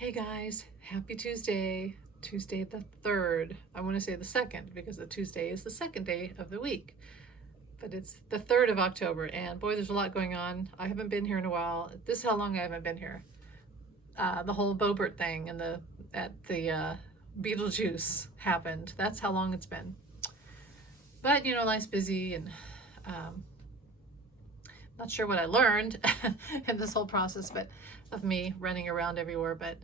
Hey guys, happy Tuesday. Tuesday the 3rd. I want to say the 2nd because the Tuesday is the second day of the week. But it's the 3rd of October, and boy, there's a lot going on. I haven't been here in a while. This is how long I haven't been here. The whole Bobert thing and the Beetlejuice happened. That's how long it's been. But life's busy, and um, not sure what I learned in this whole process, but of me running around everywhere. But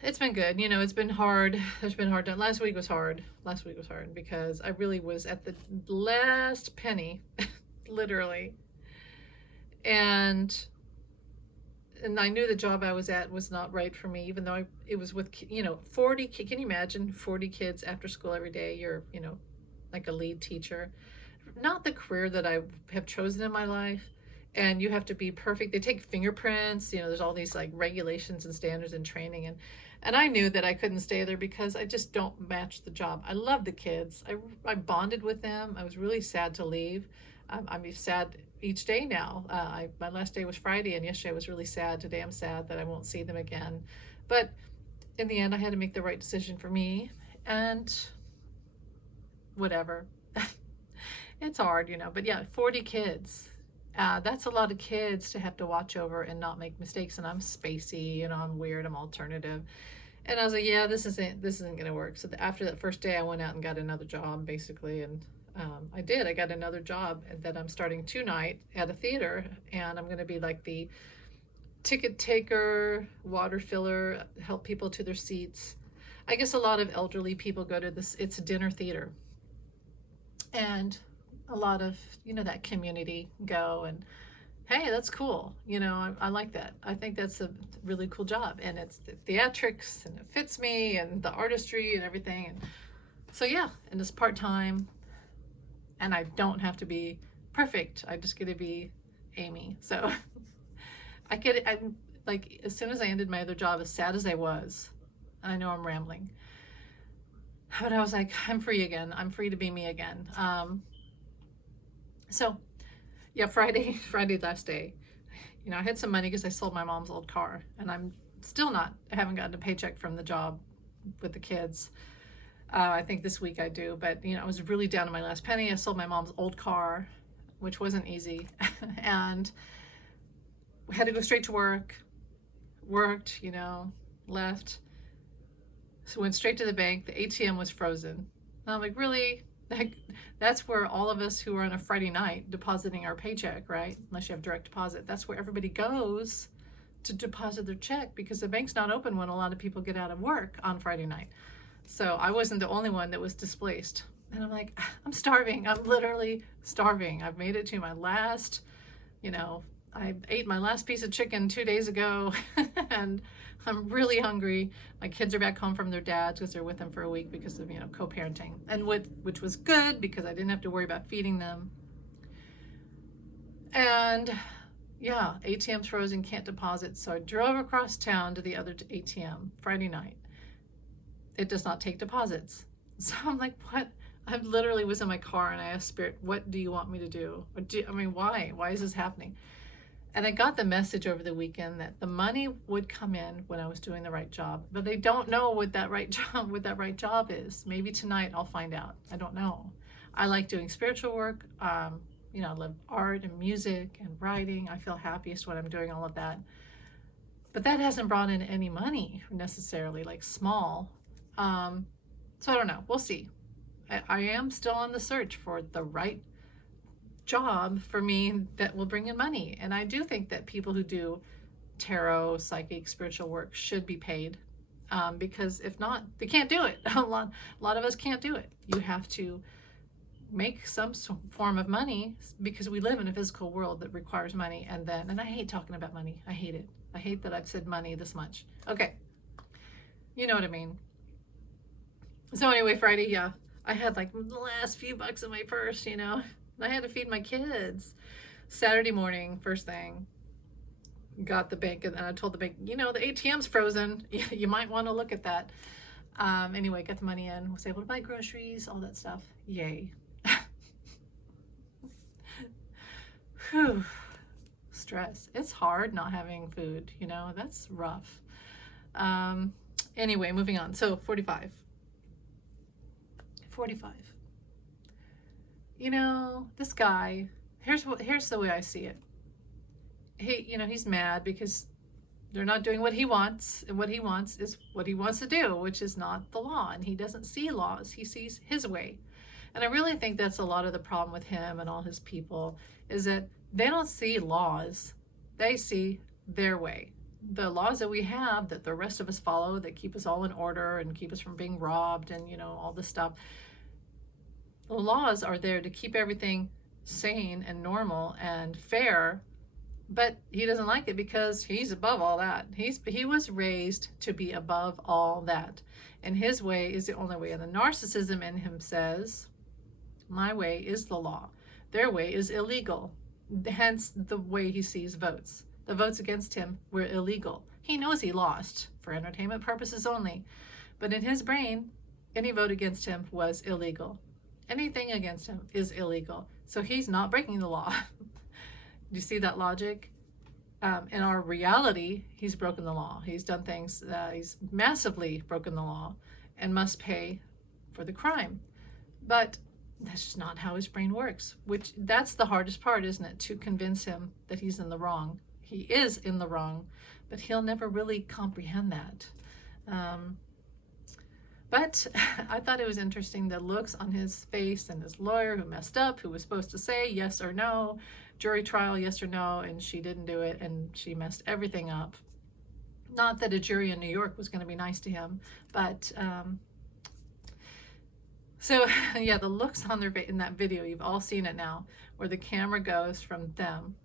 it's been good. It's been hard. There's been hard. Last week was hard. Last week was hard because I really was at the last penny, literally. And I knew the job I was at was not right for me, even though it was with 40. Can you imagine 40 kids after school every day? You're like a lead teacher. Not the career that I have chosen in my life. And you have to be perfect. They take fingerprints. There's all these like regulations and standards and training, and I knew that I couldn't stay there because I just don't match the job. I love the kids. I bonded with them. I was really sad to leave. I'm sad each day now. My last day was Friday, and yesterday I was really sad. Today I'm sad that I won't see them again. But in the end, I had to make the right decision for me, and whatever. It's hard, but yeah, 40 kids. That's a lot of kids to have to watch over and not make mistakes. And I'm spacey, I'm weird, I'm alternative. And I was like, yeah, this isn't gonna work. So after that first day, I went out and got another job, basically, and I did. I got another job that I'm starting tonight at a theater, and I'm gonna be like the ticket taker, water filler, help people to their seats. I guess a lot of elderly people go to this. It's a dinner theater, and a lot of that community go, and hey, that's cool. I like that. I think that's a really cool job, and it's the theatrics, and it fits me, and the artistry and everything. And so yeah, and it's part-time, and I don't have to be perfect. I just get to be Amy. So I get it. I'm like, as soon as I ended my other job, as sad as I was, and I know I'm rambling, but I was like, I'm free again. I'm free to be me again. So yeah, Friday last day, I had some money because I sold my mom's old car, and I haven't gotten a paycheck from the job with the kids. I think this week I do, but I was really down to my last penny. I sold my mom's old car, which wasn't easy, and had to go straight to work. Worked, left. So went straight to the bank. The ATM was frozen. And I'm like, really? That's where all of us who are on a Friday night depositing our paycheck, right? Unless you have direct deposit, that's where everybody goes to deposit their check, because the bank's not open when a lot of people get out of work on Friday night. So I wasn't the only one that was displaced. And I'm like, I'm starving. I'm literally starving. I've made it to my last, I ate my last piece of chicken 2 days ago, and I'm really hungry. My kids are back home from their dads because they're with them for a week because of co-parenting, and which was good because I didn't have to worry about feeding them. And yeah, ATM's frozen, can't deposit. So I drove across town to the other ATM Friday night. It does not take deposits. So I'm like, what? I literally was in my car, and I asked Spirit, what do you want me to do? Why? Why is this happening? And I got the message over the weekend that the money would come in when I was doing the right job, but they don't know what that right job is. Maybe tonight I'll find out. I don't know. I like doing spiritual work. I love art and music and writing. I feel happiest when I'm doing all of that. But that hasn't brought in any money necessarily, like small. So I don't know. We'll see. I am still on the search for the right job for me that will bring in money. And I do think that people who do tarot, psychic, spiritual work should be paid, because if not, they can't do it. A lot of us can't do it. You have to make some form of money because we live in a physical world that requires money. And I hate talking about money. I hate it. I hate that I've said money this much. Okay. You know what I mean. So anyway, Friday, yeah, I had like the last few bucks in my purse, I had to feed my kids. Saturday morning, first thing, got the bank, and I told the bank, the ATM's frozen. You might want to look at that. Anyway, got the money in, was able to buy groceries, all that stuff. Yay. Whew. Stress. It's hard not having food, that's rough. Anyway, moving on. So 45. You know, this guy, here's the way I see it. He's mad because they're not doing what he wants, and what he wants is what he wants to do, which is not the law, and he doesn't see laws, he sees his way. And I really think that's a lot of the problem with him and all his people, is that they don't see laws, they see their way. The laws that we have that the rest of us follow, that keep us all in order and keep us from being robbed and, all this stuff, the laws are there to keep everything sane and normal and fair. But he doesn't like it because he's above all that. He was raised to be above all that. And his way is the only way. And the narcissism in him says, my way is the law. Their way is illegal. Hence the way he sees votes. The votes against him were illegal. He knows he lost for entertainment purposes only. But in his brain, any vote against him was illegal. Anything against him is illegal. So he's not breaking the law. Do you see that logic? In our reality, he's broken the law. He's done things, he's massively broken the law and must pay for the crime. But that's just not how his brain works, that's the hardest part, isn't it? To convince him that he's in the wrong. He is in the wrong, but he'll never really comprehend that. But I thought it was interesting, the looks on his face, and his lawyer who messed up, who was supposed to say yes or no, jury trial, yes or no, and she didn't do it, and she messed everything up. Not that a jury in New York was going to be nice to him, but so yeah, the looks on their face in that video, you've all seen it now, where the camera goes from them,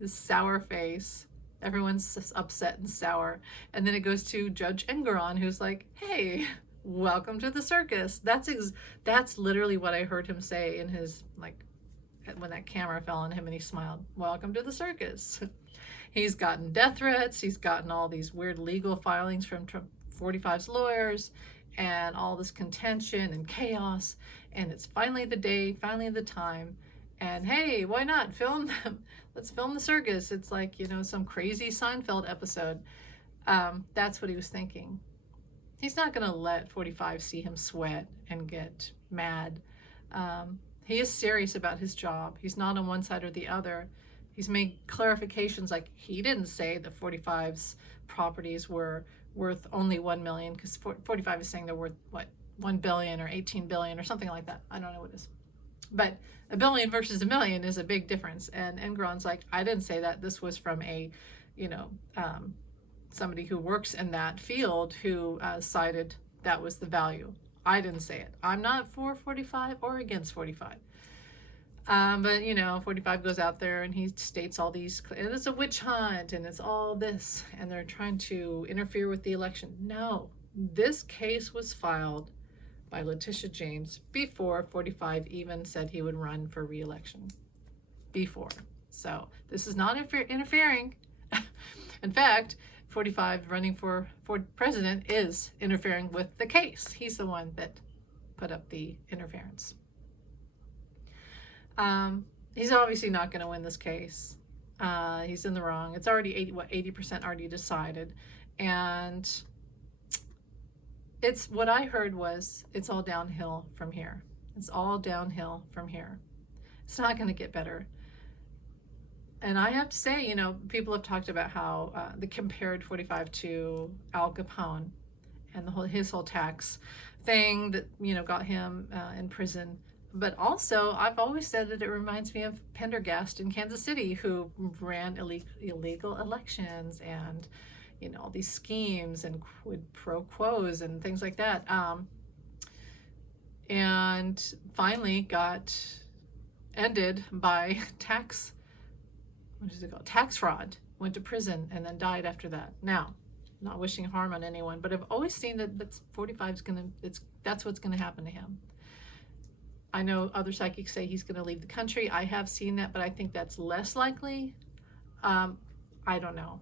this sour face, everyone's upset and sour, and then it goes to Judge Engoron, who's like, hey, welcome to the circus. That's literally what I heard him say in his, like, when that camera fell on him and he smiled. Welcome to the circus. He's gotten death threats. He's gotten all these weird legal filings from 45's lawyers and all this contention and chaos. And it's finally the day, finally the time. And hey, why not film them? Let's film the circus. It's like, some crazy Seinfeld episode. That's what he was thinking. He's not going to let 45 see him sweat and get mad. He is serious about his job. He's not on one side or the other. He's made clarifications, like he didn't say that 45's properties were worth only 1 million, because 45 is saying they're worth, what, 1 billion or 18 billion or something like that. I don't know what it is. But a billion versus a million is a big difference. And Engoron's like, I didn't say that. This was from a, somebody who works in that field who cited that was the value. I didn't say it. I'm not for 45 or against 45. But 45 goes out there and he states all these, and it's a witch hunt and it's all this, and they're trying to interfere with the election. No, this case was filed by Letitia James before 45 even said he would run for re-election. Before. So this is not interfering. In fact, 45 running for president is interfering with the case. He's the one that put up the interference. He's obviously not going to win this case. He's in the wrong. It's already 80% already decided. And it's what I heard was it's all downhill from here. It's all downhill from here. It's not going to get better. And I have to say, people have talked about how they compared 45 to Al Capone and his whole tax thing that, got him in prison. But also, I've always said that it reminds me of Pendergast in Kansas City, who ran illegal elections and, all these schemes and quid pro quos and things like that. And finally got ended by tax fraud, went to prison, and then died after that. Now, not wishing harm on anyone, but I've always seen that 45's that's what's gonna happen to him. I know other psychics say he's gonna leave the country. I have seen that, but I think that's less likely. I don't know.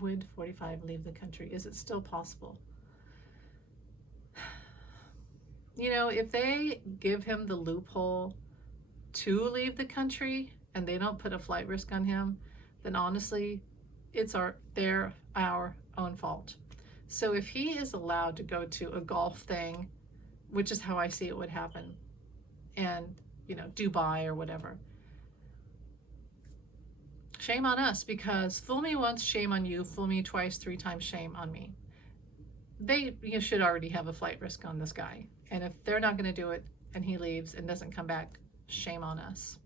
Would 45 leave the country? Is it still possible? If they give him the loophole to leave the country and they don't put a flight risk on him, then honestly, it's their our own fault. So if he is allowed to go to a golf thing, which is how I see it would happen, and, Dubai or whatever, shame on us, because fool me once, shame on you. Fool me twice, 3 times, shame on me. You should already have a flight risk on this guy. And if they're not going to do it and he leaves and doesn't come back, shame on us.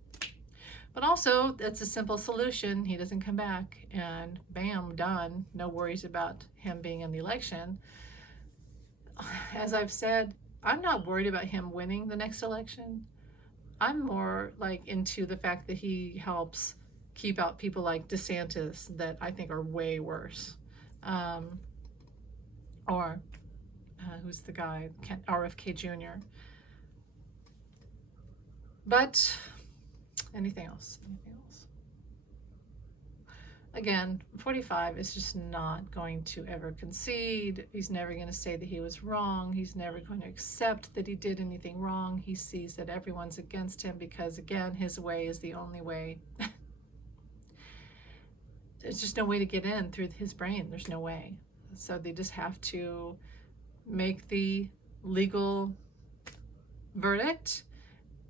But also, it's a simple solution. He doesn't come back and bam, done. No worries about him being in the election. As I've said, I'm not worried about him winning the next election. I'm more like into the fact that he helps keep out people like DeSantis that I think are way worse. Or who's the guy, RFK Jr. But anything else? Again, 45 is just not going to ever concede. He's never going to say that he was wrong. He's never going to accept that he did anything wrong. He sees that everyone's against him because, again, his way is the only way. There's just no way to get in through his brain. There's no way. So they just have to make the legal verdict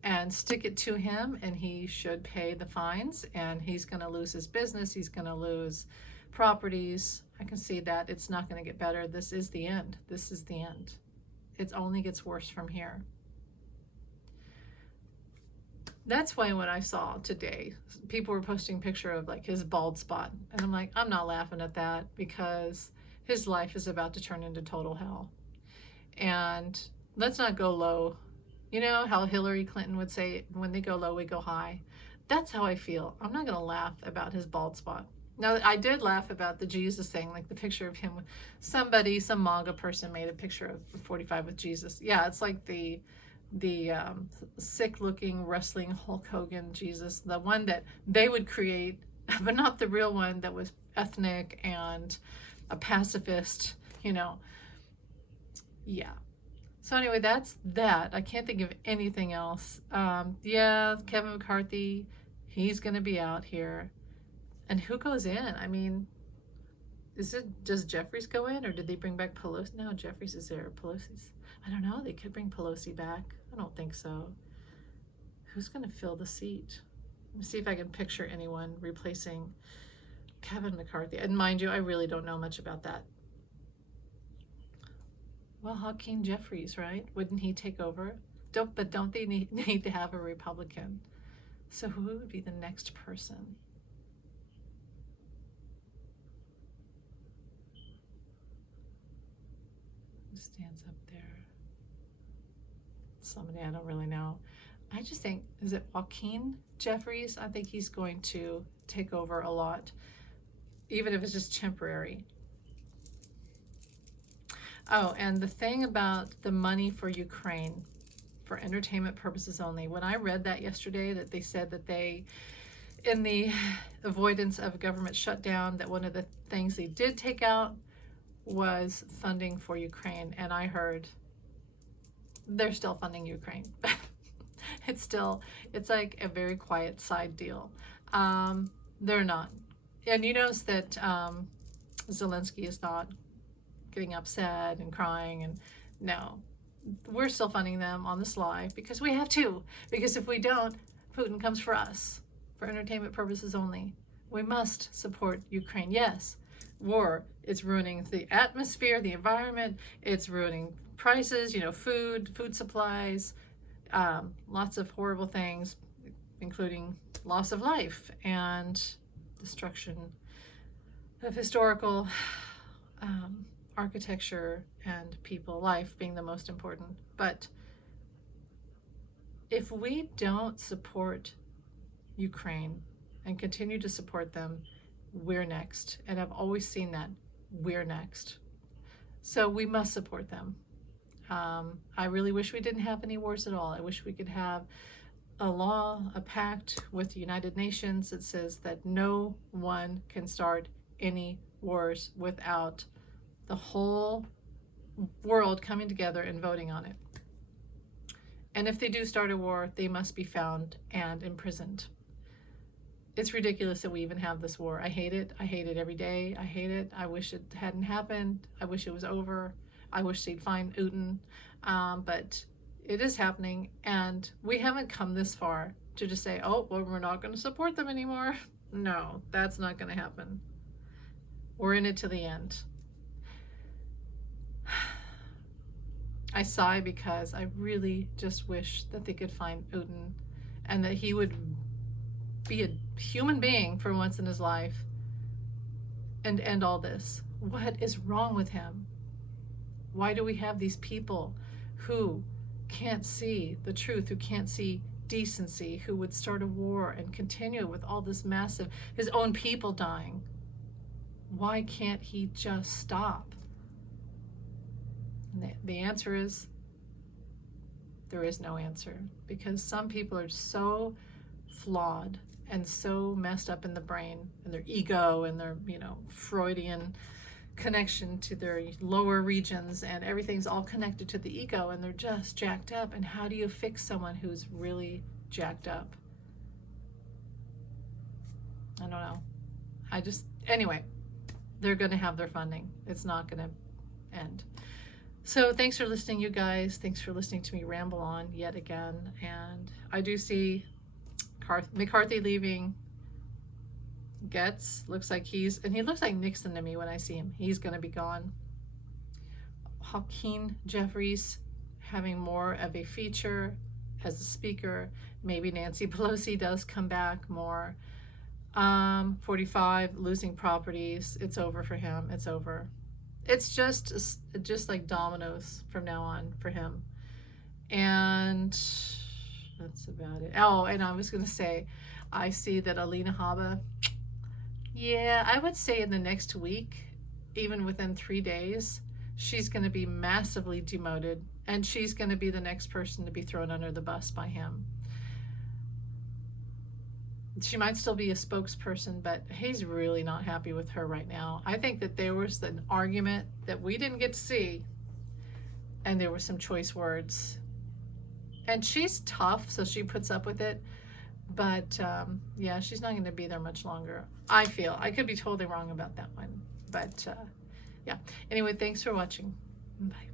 and stick it to him, and he should pay the fines, and he's going to lose his business. He's going to lose properties. I can see that. It's not going to get better. This is the end. This is the end. It only gets worse from here. That's why when I saw today, people were posting a picture of like his bald spot, and I'm like, I'm not laughing at that, because his life is about to turn into total hell. And let's not go low. You know how Hillary Clinton would say, when they go low, we go high. That's how I feel. I'm not going to laugh about his bald spot. Now, I did laugh about the Jesus thing, like the picture of him. Some MAGA person made a picture of 45 with Jesus. Yeah, it's like the sick-looking wrestling Hulk Hogan Jesus, the one that they would create, but not the real one that was ethnic and a pacifist, Yeah. So anyway, that's that. I can't think of anything else. Yeah, Kevin McCarthy, he's going to be out here. And who goes in? I mean, does Jeffries go in, or did they bring back Pelosi? No, Jeffries is there. Pelosi's, I don't know. They could bring Pelosi back. I don't think so. Who's going to fill the seat? Let me see if I can picture anyone replacing Kevin McCarthy. And mind you, I really don't know much about that. Well, Hakeem Jeffries, right? Wouldn't he take over? Don't they need to have a Republican? So who would be the next person? Who stands up there? Somebody I don't really know. I just think, is it Joaquin Jeffries? I think he's going to take over a lot, even if it's just temporary. Oh, and the thing about the money for Ukraine, for entertainment purposes only, when I read that yesterday, that they said that they, in the avoidance of government shutdown, that one of the things they did take out was funding for Ukraine. And I heard they're still funding Ukraine. It's like a very quiet side deal. They're not. And you notice that Zelensky is not getting upset and crying, and no, we're still funding them on the sly because we have to, because if we don't, Putin comes for us, for entertainment purposes only. We must support Ukraine. Yes, war, it's ruining the atmosphere, the environment, it's ruining prices, food supplies, lots of horrible things, including loss of life and destruction of historical architecture and people, life being the most important. But if we don't support Ukraine and continue to support them, we're next. And I've always seen that we're next. So we must support them. I really wish we didn't have any wars at all. I wish we could have a law, a pact with the United Nations that says that no one can start any wars without the whole world coming together and voting on it. And if they do start a war, they must be found and imprisoned. It's ridiculous that we even have this war. I hate it. I hate it every day. I hate it. I wish it hadn't happened. I wish it was over. I wish they'd find Putin. But it is happening, and we haven't come this far to just say, oh, well, we're not going to support them anymore. No, that's not going to happen. We're in it to the end. I sigh because I really just wish that they could find Putin and that he would be a human being for once in his life and end all this. What is wrong with him? Why do we have these people who can't see the truth, who can't see decency, who would start a war and continue with all this massive, his own people dying? Why can't he just stop? And the answer is, there is no answer, because some people are so flawed and so messed up in the brain and their ego and their, Freudian connection to their lower regions, and everything's all connected to the ego, and they're just jacked up. And how do you fix someone who's really jacked up? I don't know. Anyway, they're going to have their funding. It's not going to end. So thanks for listening, you guys. Thanks for listening to me ramble on yet again. And I do see McCarthy leaving. Getz looks like he looks like Nixon to me when I see him. He's going to be gone. Hakeem Jeffries having more of a feature as a speaker. Maybe Nancy Pelosi does come back more. 45 losing properties. It's over for him. It's over. It's just like dominoes from now on for him. And that's about it. Oh, and I was going to say, I see that Alina Habba, yeah, I would say in the next week, even within 3 days, she's going to be massively demoted, and she's going to be the next person to be thrown under the bus by him. She might still be a spokesperson, but he's really not happy with her right now. I think that there was an argument that we didn't get to see, and there were some choice words. And she's tough, so she puts up with it. But yeah, she's not going to be there much longer, I feel. I could be totally wrong about that one. But yeah. Anyway, thanks for watching. Bye.